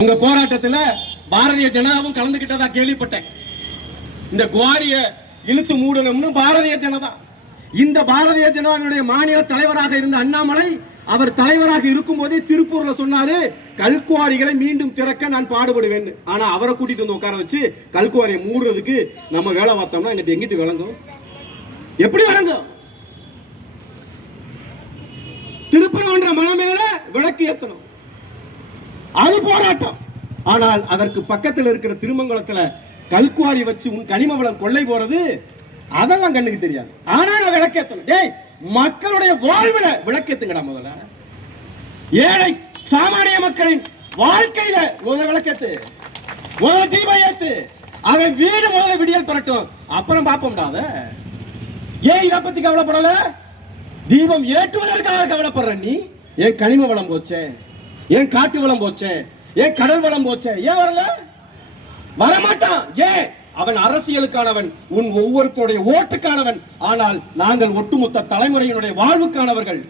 உங்க போராட்டத்துல பாரதிய ஜனதாவும் கலந்துகிட்டதா கேள்விப்பட்டேன். இந்த குவாரிய இழுத்து மூடணும்னு பாரதிய ஜனதா, இந்த பாரதிய ஜனதாவுடைய மாநில தலைவராக இருந்த அண்ணாமலை அவர் தலைவராக இருக்கும் போதே திருப்பூர்ல சொன்னாரு கல்குவாரிகளை மீண்டும் திறக்க நான் பாடுபடுவேன். ஆனா அவரை கூட்டிட்டு வந்து உட்கார வச்சு கல்குவாரியை மூடுறதுக்கு நம்ம வேலை பார்த்தோம்னா இன்னைக்கு எங்கிட்டு விளங்கும்? எப்படி விளங்கும்? திருப்பரங்குன்ற மலை மேல விளக்கு ஏத்தணும், அது போராட்டம். ஆனால் அதற்கு பக்கத்தில் இருக்கிற திருமங்கலத்துல கல்குவாரி வச்சு உன் கனிம வளம் கொள்ளை போறது அதெல்லாம் கண்ணுக்கு தெரியாது. ஆனால் விளக்கேத்தணும். டேய், மக்களுடைய வாழ்வில விளக்கேத்துங்கடா. முதல்ல ஏழை சாமானிய மக்களின் வாழ்க்கையில முதல்ல விளக்கேத்து, முதல்ல தீபம் ஏத்து, அவன் வீடு முதல்ல விடியல் பெறட்டும், அப்புறம் பார்ப்போம்டா. அத ஏன் இதை பத்தி கவலைப்படல? தீபம் ஏற்றுவதற்காக கவலைப்படுற நீ. ஏன் கனிம வளம் போச்சே, ஏன் காட்டு வளம் போச்சே, ஏன் கடல் வளம் போச்சே, ஏன் வரல? வரமாட்டான். ஏன்? அவன் அரசியலுக்கானவன், உன் ஒவ்வொருத்தருடைய ஓட்டுக்கானவன். ஆனால் நாங்கள் ஒட்டுமொத்த தலைமுறையினுடைய வாழ்வுக்கானவர்கள்.